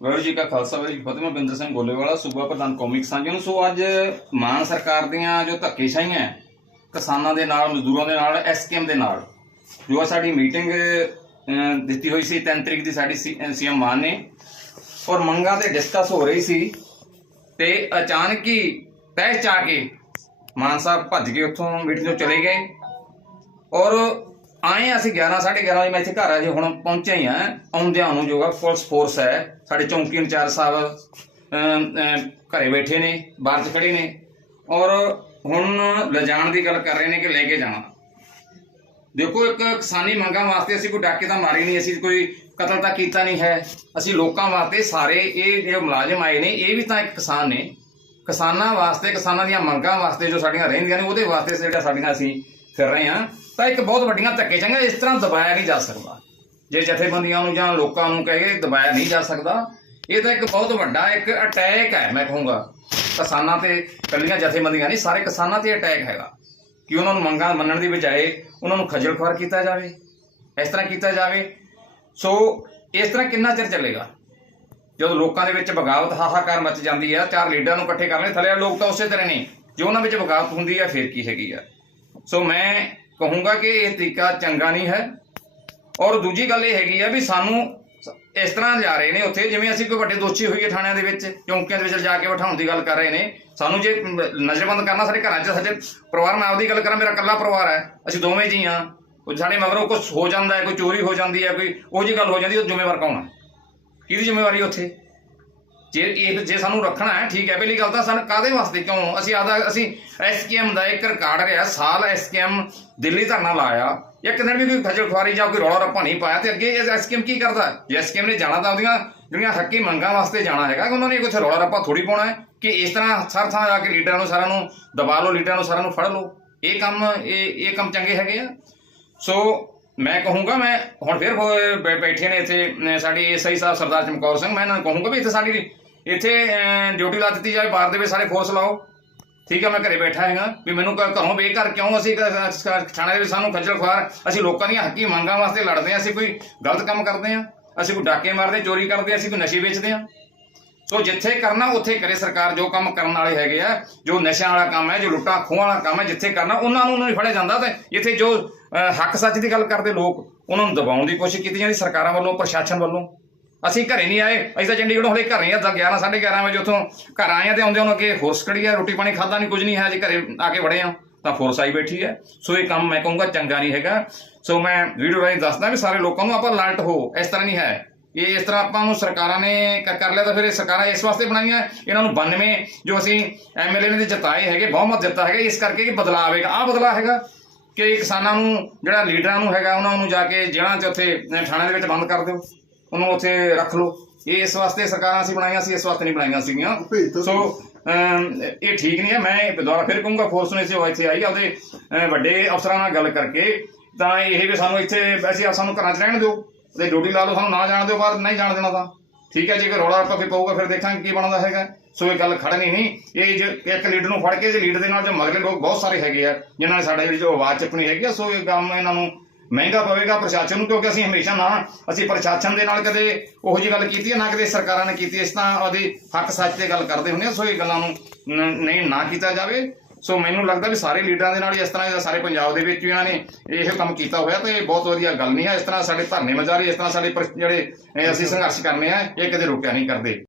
ਵਾਹਿਗੁਰੂ ਜੀ ਕਾ ਖਾਲਸਾ ਵਾਹਿਗੁਰੂ ਜੀ ਕੀ ਫਤਿਹ, ਮੈਂ ਬਿੰਦਰ ਸਿੰਘ ਗੋਲੇਵਾਲਾ, ਸੂਬਾ ਪ੍ਰਧਾਨ ਕੌਮੀ ਕਿਸਾਨ ਯੂਨੀਅਨ ਸੋ ਅੱਜ ਮਾਨ ਸਰਕਾਰ ਦੀਆਂ ਜੋ ਧੱਕੇਸ਼ਾਹੀਆਂ ਕਿਸਾਨਾਂ ਦੇ ਨਾਲ, ਮਜ਼ਦੂਰਾਂ ਦੇ ਨਾਲ ਐਸਕੇਐਮ ਦੇ ਨਾਲ, ਜੋ ਸਾਡੀ ਮੀਟਿੰਗ ਦਿੱਤੀ ਹੋਈ ਸੀ 3 ਤਰੀਕ ਦੀ ਸਾਡੀ ਸੀਐਮ ਮਾਨ ਨੇ, ਔਰ ਮੰਗਾਂ ਤੇ ਡਿਸਕਸ ਹੋ ਰਹੀ ਸੀ, ਤੇ ਅਚਾਨਕ ਹੀ ਤਹਿ ਚਾ ਕੇ ਮਾਨ ਸਾਹਿਬ ਭੱਜ ਕੇ ਉੱਥੋਂ ਮੀਟਿੰਗ ਤੋਂ ਚਲੇ ਗਏ। ਔਰ ਆਏ ਅਸੀਂ 11 11:30 ਵਜੇ, ਮੈਂ ਇੱਥੇ ਘਰ ਆ ਜੀ, ਹੁਣ ਪਹੁੰਚੇ ਹੀ ਆ। ਆਉਂਦਿਆਂ ਨੂੰ ਜੋ ਪੁਲਿਸ ਫੋਰਸ ਹੈ, ਸਾਡੇ ਚੌਂਕੀ ਇੰਚਾਰਜ ਸਾਹਿਬ ਘਰੇ ਬੈਠੇ ਨੇ, ਬਾਹਰ 'ਚ ਖੜੇ ਨੇ। ਔਰ ਹੁਣ ਲਿਜਾਣ ਦੀ ਗੱਲ ਕਰ ਰਹੇ ਨੇ ਕਿ ਲੈ ਕੇ ਜਾਣਾ। ਦੇਖੋ, ਇੱਕ ਕਿਸਾਨੀ ਮੰਗਾਂ ਵਾਸਤੇ ਅਸੀਂ ਕੋਈ ਡਾਕੇ ਤਾਂ ਮਾਰੇ ਨਹੀਂ, ਅਸੀਂ ਕੋਈ ਕਤਲ ਤਾਂ ਕੀਤਾ ਨਹੀਂ ਹੈ। ਅਸੀਂ ਲੋਕਾਂ ਵਾਸਤੇ ਸਾਰੇ ਇਹ ਜਿਹੜੇ ਮੁਲਾਜ਼ਮ ਆਏ ਨੇ, ਇਹ ਵੀ ਤਾਂ ਇੱਕ ਕਿਸਾਨ ਨੇ। ਕਿਸਾਨਾਂ ਵਾਸਤੇ, ਕਿਸਾਨਾਂ ਦੀਆਂ ਮੰਗਾਂ ਵਾਸਤੇ ਜੋ ਸਾਡੀਆਂ ਰਹਿੰਦੀਆਂ ਨੇ, ਉਹਦੇ ਵਾਸਤੇ ਜਿਹੜਾ ਸਾਡੀਆਂ ਅਸੀਂ ਫਿਰ ਰਹੇ ਹਾਂ। ਤਾਂ ਇੱਕ ਬਹੁਤ ਵੱਡੀਆਂ ਧੱਕੇ ਚੰਗਾ ਇਸ ਤਰ੍ਹਾਂ ਦਬਾਇਆ ਨਹੀਂ ਜਾ ਸਕਦਾ। ਜੇ ਜਥੇਬੰਦੀਆਂ ਨੂੰ ਜਾਂ ਲੋਕਾਂ ਨੂੰ ਕਹੇ ਦਬਾਇਆ ਨਹੀਂ ਜਾ ਸਕਦਾ, ਇਹ ਤਾਂ ਇੱਕ ਬਹੁਤ ਵੱਡਾ ਇੱਕ ਅਟੈਕ ਹੈ, ਮੈਂ ਕਹੂੰਗਾ। ਕਿਸਾਨਾਂ ਤੇ ਕੱਲੀਆਂ ਜਥੇਬੰਦੀਆਂ ਨਹੀਂ, ਸਾਰੇ ਕਿਸਾਨਾਂ ਤੇ ਅਟੈਕ ਹੈਗਾ। ਕਿ ਉਹਨਾਂ ਨੂੰ ਮੰਗਾਂ ਮੰਨਣ ਦੀ ਬਜਾਏ ਉਹਨਾਂ ਨੂੰ ਖੱਜਲ ਖੁਆਰ ਕੀਤਾ ਜਾਵੇ, ਇਸ ਤਰ੍ਹਾਂ ਕੀਤਾ ਜਾਵੇ। ਸੋ, ਇਸ ਤਰ੍ਹਾਂ ਕਿੰਨਾ ਚਿਰ ਚੱਲੇਗਾ? ਜਦੋਂ ਲੋਕਾਂ ਦੇ ਵਿੱਚ ਬਗਾਵਤ ਹਾਹਾਕਾਰ ਮਚ ਜਾਂਦੀ ਹੈ, ਚਾਰ ਲੀਡਰਾਂ ਨੂੰ ਇਕੱਠੇ ਕਰ ਲੈ ਥੱਲੇ ਲੋਕ ਤਾਂ ਉਸੇ ਤਰ੍ਹਾਂ ਨੇ। ਜੇ ਉਹਨਾਂ ਵਿੱਚ ਬਗਾਵਤ ਹੁੰਦੀ ਹੈ, ਫਿਰ ਕੀ ਹੈਗੀ ਆ? ਸੋ ਮੈਂ ਕਹੂੰਗਾ ਕਿ ਇਹ ਤਰੀਕਾ ਚੰਗਾ ਨਹੀਂ ਹੈ। ਔਰ ਦੂਜੀ ਗੱਲ ਇਹ ਹੈਗੀ ਆ ਵੀ ਸਾਨੂੰ ਇਸ ਤਰ੍ਹਾਂ ਜਾ ਰਹੇ ਨੇ ਉੱਥੇ, ਜਿਵੇਂ ਅਸੀਂ ਕੋਈ ਵੱਡੇ ਦੋਸ਼ੀ ਹੋਈਏ ਥਾਣਿਆਂ ਦੇ ਵਿੱਚ, ਚੌਂਕੀਆਂ ਦੇ ਵਿੱਚ ਜਾ ਕੇ ਬਿਠਾਉਣ ਦੀ ਗੱਲ ਕਰ ਰਹੇ ਨੇ। ਸਾਨੂੰ ਜੇ ਨਜ਼ਰਬੰਦ ਕਰਨਾ ਸਾਡੇ ਘਰਾਂ 'ਚ, ਸਾਡੇ ਪਰਿਵਾਰ, ਮੈਂ ਆਪਦੀ ਗੱਲ ਕਰਾਂ, ਮੇਰਾ ਇਕੱਲਾ ਪਰਿਵਾਰ ਹੈ। ਅਸੀਂ ਦੋਵੇਂ ਜੀ ਹਾਂ। ਕੋਈ ਸਾਡੇ ਮਗਰੋਂ ਕੁਝ ਹੋ ਜਾਂਦਾ ਹੈ, ਕੋਈ ਚੋਰੀ ਹੋ ਜਾਂਦੀ ਹੈ, ਕੋਈ ਉਹ ਜੀ ਗੱਲ ਹੋ ਜਾਂਦੀ ਉਹ ਜ਼ਿੰਮੇਵਾਰ ਕੌਣ ਹੈ ਕਿਹਦੀ ਜ਼ਿੰਮੇਵਾਰੀ ਉੱਥੇ? ਜੇ ਇਹ ਜੇ ਸਾਨੂੰ ਰੱਖਣਾ ਹੈ ਠੀਕ ਹੈ ਪਹਿਲੀ ਗੱਲ ਤਾਂ ਸਾਨੂੰ ਕਾਦੇ ਵਾਸਤੇ ਕਿਉਂ? ਅਸੀਂ ਆਦਾ ਅਸੀਂ ਐਸਕੇਐਮ ਦਾ ਇੱਕ ਰਿਕਾਰਡ ਰਿਹਾ ਸਾਲ ਐਸਕੇਐਮ ਦਿੱਲੀ ਧਰਨਾ ਲਾਇਆ। ਇੱਕ ਦਿਨ ਵੀ ਕੋਈ ਖਜਲ ਖੁਆਰੀ ਜਾਂ ਕੋਈ ਰੌਲਾ ਰੱਪਾ ਨਹੀਂ ਪਾਇਆ ਤੇ ਅੱਗੇ ਐਸਕੇਐਮ ਕੀ ਕਰਦਾ? ਜੇ ਐਸਕੇਐਮ ਨੇ ਜਾਣਾ ਤਾਂ ਉਹਦੀਆਂ ਜਿਹੜੀਆਂ ਹੱਕੀ ਮੰਗਾਂ ਵਾਸਤੇ ਜਾਣਾ ਹੈਗਾ ਕਿ ਉਹਨਾਂ ਨੇ ਕੁਝ ਰੌਲਾ ਰੱਪਾ ਥੋੜੀ ਪਾਉਣਾ ਹੈ ਕਿ ਇਸ ਤਰ੍ਹਾਂ ਸਰ ਥਾਂ ਜਾ ਕੇ ਲੀਡਰਾਂ ਨੂੰ ਸਾਰਿਆਂ ਨੂੰ ਦਬਾ ਲਓ ਲੀਡਰਾਂ ਨੂੰ ਸਾਰਿਆਂ ਨੂੰ ਫੜ ਲਓ। ਇਹ ਕੰਮ ਇਹ ਇਹ ਕੰਮ ਚੰਗੇ ਹੈਗੇ ਆ। ਸੋ ਮੈਂ ਕਹੂੰਗਾ ਮੈਂ ਹੁਣ ਫਿਰ ਬੈਠੇ ਨੇ ਇੱਥੇ ਅਮ, ਸਾਡੀ ਐਸਆਈ ਸਾਹਿਬ ਸਰਦਾਰ ਚਮਕੌਰ ਸਿੰਘ ਮੈਂ ਇਹਨਾਂ ਨੂੰ ਕਹੂੰਗਾ ਵੀ ਇੱਥੇ ਸਾਡੀ ਇੱਥੇ ਡਿਊਟੀ ਲਾ ਦਿੱਤੀ ਜਾਵੇ ਬਾਹਰ ਦੇ ਵਿੱਚ ਸਾਰੇ ਫੋਰਸ ਲਾਓ। ਠੀਕ ਹੈ ਮੈਂ ਘਰੇ ਬੈਠਾ ਹੈਗਾ। ਵੀ ਮੈਨੂੰ ਘਰੋਂ ਬੇਘਰ ਕਿਉਂ ਅਸੀਂ ਥਾਣੇ ਦੇ ਵਿੱਚ ਸਾਨੂੰ ਖੱਜਲ ਖੁਆਰ, ਅਸੀਂ ਲੋਕਾਂ ਦੀਆਂ ਹੱਕੀ ਮੰਗਾਂ ਵਾਸਤੇ ਲੜਦੇ ਹਾਂ, ਅਸੀਂ ਕੋਈ ਗਲਤ ਕੰਮ ਕਰਦੇ ਹਾਂ, ਅਸੀਂ ਕੋਈ ਡਾਕੇ ਮਾਰਦੇ, ਚੋਰੀ ਕਰਦੇ ਹਾਂ, ਅਸੀਂ ਕੋਈ ਨਸ਼ੇ ਵੇਚਦੇ ਹਾਂ। ਸੋ ਜਿੱਥੇ ਕਰਨਾ, ਉੱਥੇ ਕਰੇ ਸਰਕਾਰ, ਜੋ ਕੰਮ ਕਰਨ ਵਾਲੇ ਹੈਗੇ ਆ, ਜੋ ਨਸ਼ਿਆਂ ਵਾਲਾ ਕੰਮ ਹੈ, ਜੋ ਲੁੱਟਾਂ ਖੋਹਾਂ ਵਾਲਾ ਕੰਮ ਹੈ, ਜਿੱਥੇ ਕਰਨਾ, ਉਹਨਾਂ ਨੂੰ ਨਹੀਂ ਫੜਿਆ ਜਾਂਦਾ ਤੇ ਇੱਥੇ ਜੋ ਹੱਕ ਸੱਚ ਦੀ ਗੱਲ ਕਰਦੇ ਲੋਕ, ਉਹਨਾਂ ਨੂੰ ਦਬਾਉਣ ਦੀ ਕੋਸ਼ਿਸ਼ ਕੀਤੀ ਜਾਂਦੀ ਸਰਕਾਰਾਂ ਵੱਲੋਂ, ਪ੍ਰਸ਼ਾਸਨ ਵੱਲੋਂ। ਅਸੀਂ ਘਰੇ ਨਹੀਂ ਆਏ ਅਸੀਂ ਤਾਂ ਚੰਡੀਗੜ੍ਹੋਂ ਹਲੇ ਘਰੇ ਆ ਤਾਂ 11 11:30 ਵਜੇ ਉੱਥੋਂ ਘਰ ਆਏ ਆ ਤੇ ਆਉਂਦੇ ਉਹਨਾਂ ਕਿ ਫੋਰਸ ਖੜੀ ਆ ਰੋਟੀ ਪਾਣੀ ਖਾਦਾ ਨਹੀਂ ਕੁਝ ਨਹੀਂ ਹੈ ਜੇ ਘਰੇ ਆ ਕੇ ਵੜੇ ਆ ਤਾਂ ਫੋਰਸ ਆਈ ਬੈਠੀ ਹੈ। ਸੋ ਇਹ ਕੰਮ ਮੈਂ ਕਹੂੰਗਾ ਚੰਗਾ ਨਹੀਂ ਹੈਗਾ। ਸੋ ਮੈਂ ਵੀਡੀਓ ਰਾਹੀਂ ਦੱਸਦਾ ਵੀ ਸਾਰੇ ਲੋਕਾਂ ਨੂੰ ਆਪਾਂ ਅਲਰਟ ਹੋ ਇਸ ਤਰ੍ਹਾਂ ਨਹੀਂ ਹੈ। ਇਹ ਇਸ ਤਰ੍ਹਾਂ ਆਪਾਂ ਨੂੰ ਸਰਕਾਰਾਂ ਨੇ ਕਰ ਲਿਆ ਤਾਂ ਫਿਰ ਇਹ ਸਰਕਾਰਾਂ ਇਸ ਵਾਸਤੇ ਬਣਾਈਆਂ। ਇਹਨਾਂ ਨੂੰ 92 ਜੋ ਅਸੀਂ ਐਮਐਲਏ ਨੇ ਜਿਤਾਏ ਹੈਗੇ ਬਹੁਮਤ ਦਿੱਤਾ ਹੈਗਾ ਇਸ ਕਰਕੇ ਇਹ ਬਦਲਾਅ ਆਵੇਗਾ। ਆਹ ਬਦਲਾਅ ਹੈਗਾ ਕਿ ਕਿਸਾਨਾਂ ਨੂੰ ਜਿਹੜਾ ਲੀਡਰਾਂ ਨੂੰ ਹੈਗਾ ਉਹਨਾਂ ਨੂੰ ਜਾ ਕੇ ਜੇਲ੍ਹਾਂ 'ਚ ਉੱਥੇ ਅਹ, ਥਾਣੇ ਦੇ ਵਿੱਚ ਬੰਦ ਕਰ ਦਿਓ। ਉਹਨੂੰ ਉੱਥੇ ਰੱਖ ਲਓ। ਇਹ ਇਸ ਵਾਸਤੇ ਸਰਕਾਰਾਂ ਅਸੀਂ ਬਣਾਈਆਂ ਸੀ ਇਸ ਵਾਸਤੇ ਨਹੀਂ ਬਣਾਈਆਂ ਸੀਗੀਆਂ। ਸੋ ਇਹ ਠੀਕ ਨਹੀਂ ਹੈ। ਮੈਂ ਦੁਬਾਰਾ ਫਿਰ ਕਹੂੰਗਾ ਫੋਰਸ ਨੇ ਸੀ ਉਹ ਇੱਥੇ ਆਈ ਅਹ, ਵੱਡੇ ਅਫਸਰਾਂ ਨਾਲ ਗੱਲ ਕਰਕੇ ਤਾਂ ਇਹ ਵੀ ਸਾਨੂੰ ਇੱਥੇ ਅਸੀਂ ਸਾਨੂੰ ਘਰਾਂ 'ਚ ਰਹਿਣ ਦਿਓ। ਤੇ ਡਿਊਟੀ ਲਾ ਲਓ ਸਾਨੂੰ ਨਾ ਜਾਣ ਦਿਓ ਬਾਹਰ ਨਹੀਂ ਜਾਣ ਦੇਣਾ ਤਾਂ। ਠੀਕ ਹੈ ਜੇ ਕੋਈ ਰੌਲਾ ਰੱਪਾ ਕੋਈ ਪਊਗਾ ਫਿਰ ਦੇਖਾਂਗੇ ਕੀ ਬਣਦਾ ਹੈਗਾ। ਸੋ ਇਹ ਗੱਲ ਖੜਨੀ ਨਹੀਂ। ਇਹ ਜੇ ਇੱਕ ਲੀਡਰ ਨੂੰ ਫੜ ਕੇ ਜੇ ਲੀਡਰ ਦੇ ਨਾਲ ਜੋ ਮਗਲੇ ਲੋਕ ਬਹੁਤ ਸਾਰੇ ਹੈਗੇ ਆ ਜਿਨ੍ਹਾਂ ਨੇ ਸਾਡੇ ਵਿੱਚ ਜੋ ਆਵਾਜ਼ ਚੱਕਣੀ ਹੈਗੀ ਆ ਸੋ ਇਹ ਕੰਮ ਇਹਨਾਂ ਨੂੰ ਮਹਿੰਗਾ ਪਵੇਗਾ ਪ੍ਰਸ਼ਾਸਨ ਨੂੰ, ਕਿਉਂਕਿ ਅਸੀਂ ਹਮੇਸ਼ਾ ਨਾ, ਅਸੀਂ ਪ੍ਰਸ਼ਾਸਨ ਦੇ ਨਾਲ ਕਦੇ ਉਹੋ ਜੀ ਗੱਲ ਕੀਤੀ ਹੈ, ਨਾ ਕਦੇ ਸਰਕਾਰਾਂ ਨੇ ਕੀਤੀ ਇਸ ਤਾਂ ਉਹਦੇ ਹੱਕ ਸੱਚ ਤੇ ਗੱਲ ਕਰਦੇ ਹੁੰਦੇ ਆ, ਸੋ ਇਹ ਗੱਲਾਂ ਨੂੰ ਨਹੀਂ, ਨਾ ਕੀਤਾ ਜਾਵੇ। ਸੋ ਮੈਨੂੰ ਲੱਗਦਾ ਵੀ ਸਾਰੇ ਲੀਡਰਾਂ ਦੇ ਨਾਲ ਇਸ ਤਰ੍ਹਾਂ ਸਾਰੇ ਪੰਜਾਬ ਦੇ ਵਿੱਚ ਵੀ ਇਹਨਾਂ ਨੇ ਇਹ ਕੰਮ ਕੀਤਾ ਹੋਇਆ ਤੇ ਇਹ ਬਹੁਤ ਵਧੀਆ ਗੱਲ ਨਹੀਂ ਹੈ। ਇਸ ਤਰ੍ਹਾਂ ਸਾਡੇ ਧਰਨੇ ਮਜ਼ਾਰੇ ਇਸ ਤਰ੍ਹਾਂ ਸਾਡੇ ਜਿਹੜੇ ਅਸੀਂ ਸੰਘਰਸ਼ ਕਰਨੇ ਆ, ਇਹ ਕਦੇ ਰੁਕਿਆ ਨਹੀਂ ਕਰਦੇ।